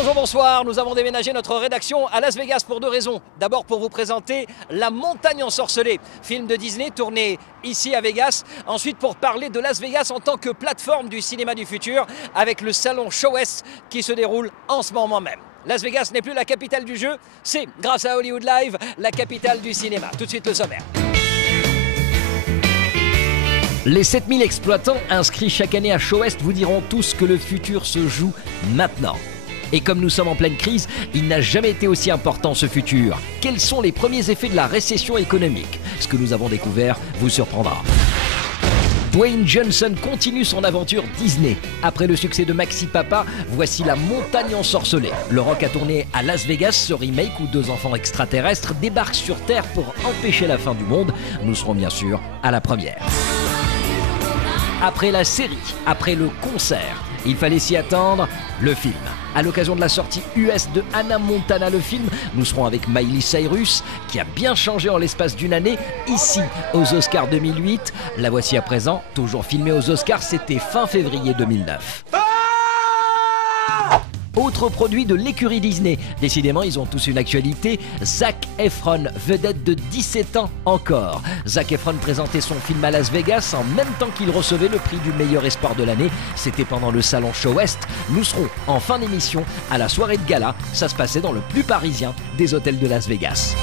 Bonjour, bonsoir, nous avons déménagé notre rédaction à Las Vegas pour deux raisons. D'abord pour vous présenter La Montagne Ensorcelée, film de Disney tourné ici à Vegas. Ensuite pour parler de Las Vegas en tant que plateforme du cinéma du futur avec le salon Show West qui se déroule en ce moment même. Las Vegas n'est plus la capitale du jeu, c'est grâce à Hollywood Live la capitale du cinéma. Tout de suite le sommaire. Les 7000 exploitants inscrits chaque année à Show West vous diront tous que le futur se joue maintenant. Et comme nous sommes en pleine crise, il n'a jamais été aussi important ce futur. Quels sont les premiers effets de la récession économique? Ce que nous avons découvert vous surprendra. Dwayne Johnson continue son aventure Disney. Après le succès de Maxi Papa, voici La Montagne Ensorcelée. Le Rock a tourné à Las Vegas, ce remake où deux enfants extraterrestres débarquent sur Terre pour empêcher la fin du monde. Nous serons bien sûr à la première. Après la série, après le concert, il fallait s'y attendre, le film. À l'occasion de la sortie US de Hannah Montana, le film, nous serons avec Miley Cyrus, qui a bien changé en l'espace d'une année, ici, aux Oscars 2008. La voici à présent, toujours filmée aux Oscars, c'était fin février 2009. Autre produit de l'écurie Disney. Décidément, ils ont tous une actualité. Zac Efron, vedette de 17 ans encore. Zac Efron présentait son film à Las Vegas en même temps qu'il recevait le prix du meilleur espoir de l'année. C'était pendant le salon Show West. Nous serons en fin d'émission à la soirée de gala. Ça se passait dans le plus parisien des hôtels de Las Vegas.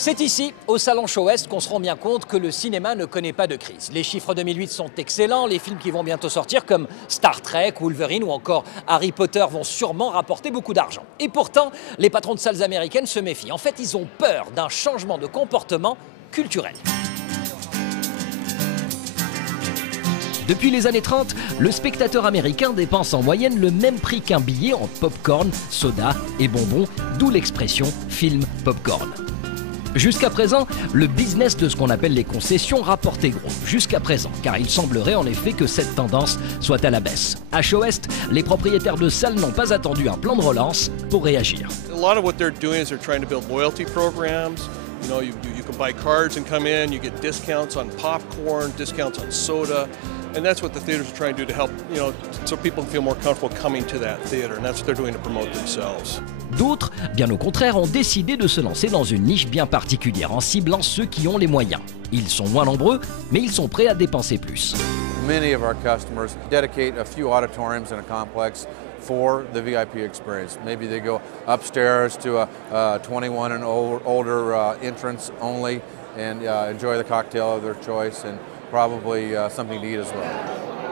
C'est ici, au salon Show West, qu'on se rend bien compte que le cinéma ne connaît pas de crise. Les chiffres 2008 sont excellents, les films qui vont bientôt sortir comme Star Trek, Wolverine ou encore Harry Potter vont sûrement rapporter beaucoup d'argent. Et pourtant, les patrons de salles américaines se méfient. En fait, ils ont peur d'un changement de comportement culturel. Depuis les années 30, le spectateur américain dépense en moyenne le même prix qu'un billet en popcorn, soda et bonbons, d'où l'expression « film popcorn ». Jusqu'à présent, le business de ce qu'on appelle les concessions rapportait gros. Jusqu'à présent, car il semblerait en effet que cette tendance soit à la baisse. À Show West, les propriétaires de salles n'ont pas attendu un plan de relance pour réagir. A lot of what they're doing is they're trying to build loyalty programs. You know, you can buy cards and come in, you get discounts on popcorn, discounts on soda. And that's what the theaters are trying to do to help, so people feel more comfortable coming to that theater. And that's what they're doing to promote themselves. D'autres, bien au contraire, ont décidé de se lancer dans une niche bien particulière en ciblant ceux qui ont les moyens. Ils sont moins nombreux, mais ils sont prêts à dépenser plus. Many of our customers dedicate a few auditoriums in a complex for the VIP experience. Maybe they go upstairs to a 21 and older entrance only and enjoy the cocktail of their choice and probably something to eat as well.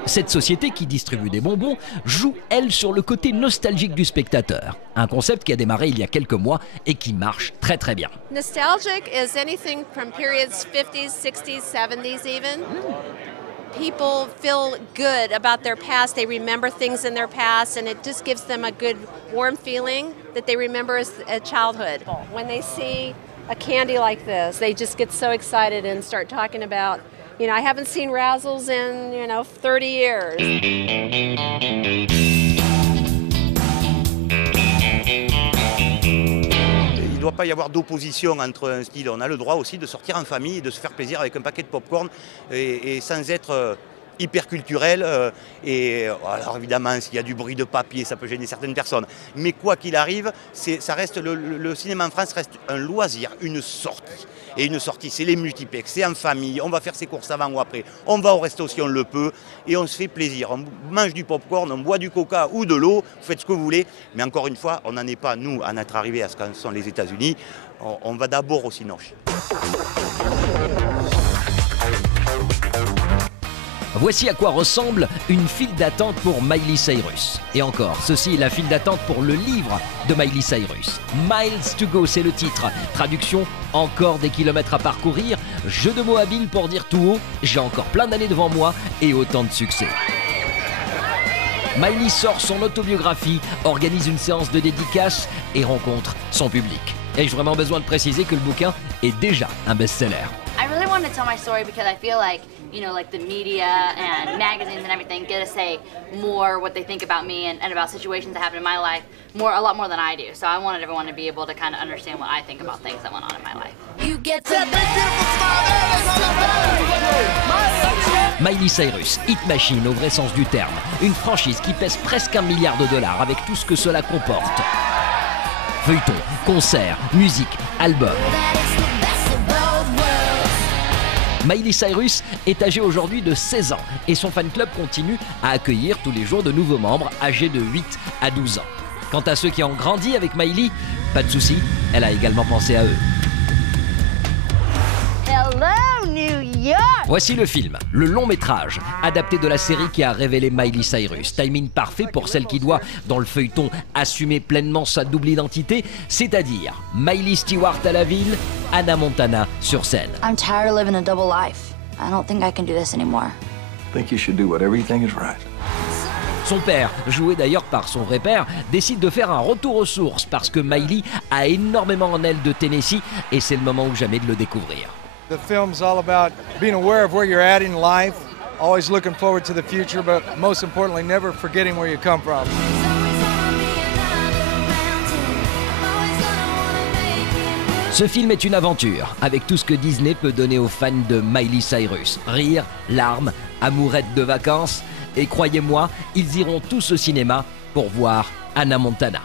Cette société qui distribue des bonbons joue, elle, sur le côté nostalgique du spectateur. Un concept qui a démarré il y a quelques mois et qui marche très très bien. Nostalgic is anything from periods 50s, 60s, 70s even. People feel good about their past. They remember things in their past and it just gives them a good warm feeling that they remember as a childhood. When they see a candy like this, they just get so excited and start talking about, I haven't seen Razzles in, 30 years. Il ne doit pas y avoir d'opposition entre un style. On a le droit aussi de sortir en famille et de se faire plaisir avec un paquet de popcorn et sans être hyper culturel. Alors évidemment, s'il y a du bruit de papier, ça peut gêner certaines personnes. Mais quoi qu'il arrive, ça reste le cinéma en France reste un loisir, une sortie. Et une sortie, c'est les multiplex, c'est en famille, on va faire ses courses avant ou après, on va au resto si on le peut, et on se fait plaisir. On mange du popcorn, on boit du coca ou de l'eau, vous faites ce que vous voulez, mais encore une fois, on n'en est pas, nous, à notre arrivée à ce qu'en sont les États-Unis, on va d'abord au Cinoche. Voici à quoi ressemble une file d'attente pour Miley Cyrus. Et encore, ceci est la file d'attente pour le livre de Miley Cyrus. Miles to Go, c'est le titre. Traduction, encore des kilomètres à parcourir. Jeu de mots habile pour dire tout haut, j'ai encore plein d'années devant moi et autant de succès. Miley sort son autobiographie, organise une séance de dédicace et rencontre son public. Ai-je vraiment besoin de préciser que le bouquin est déjà un best-seller? I really want to tell my story because I feel like, you know, like the media and magazines and everything get to say more what they think about me and about situations that happen in my life, a lot more than I do. So I wanted everyone to be able to kind of understand what I think about things that went on in my life. You get to Miley Cyrus, hit machine au vrai sens du terme. Une franchise qui pèse presque $1 milliard avec tout ce que cela comporte. Feuilleton, concerts, musique, albums. Miley Cyrus est âgée aujourd'hui de 16 ans et son fan club continue à accueillir tous les jours de nouveaux membres âgés de 8 à 12 ans. Quant à ceux qui ont grandi avec Miley, pas de souci, elle a également pensé à eux. Hello, New York! Voici le film, le long métrage, adapté de la série qui a révélé Miley Cyrus. Timing parfait pour celle qui doit, dans le feuilleton, assumer pleinement sa double identité, c'est-à-dire Miley Stewart à la ville, Hannah Montana sur scène. I'm tired of living a double life. I don't think I can do this anymore. I think you should do whatever you think is right. Son père, joué d'ailleurs par son vrai père, décide de faire un retour aux sources parce que Miley a énormément en elle de Tennessee et c'est le moment ou jamais de le découvrir. The film's all about being aware of where you're at in life, always looking forward to the future, but most importantly, never forgetting where you come from. Ce film est une aventure, avec tout ce que Disney peut donner aux fans de Miley Cyrus. Rire, larmes, amourettes de vacances. Et croyez-moi, ils iront tous au cinéma pour voir Hannah Montana.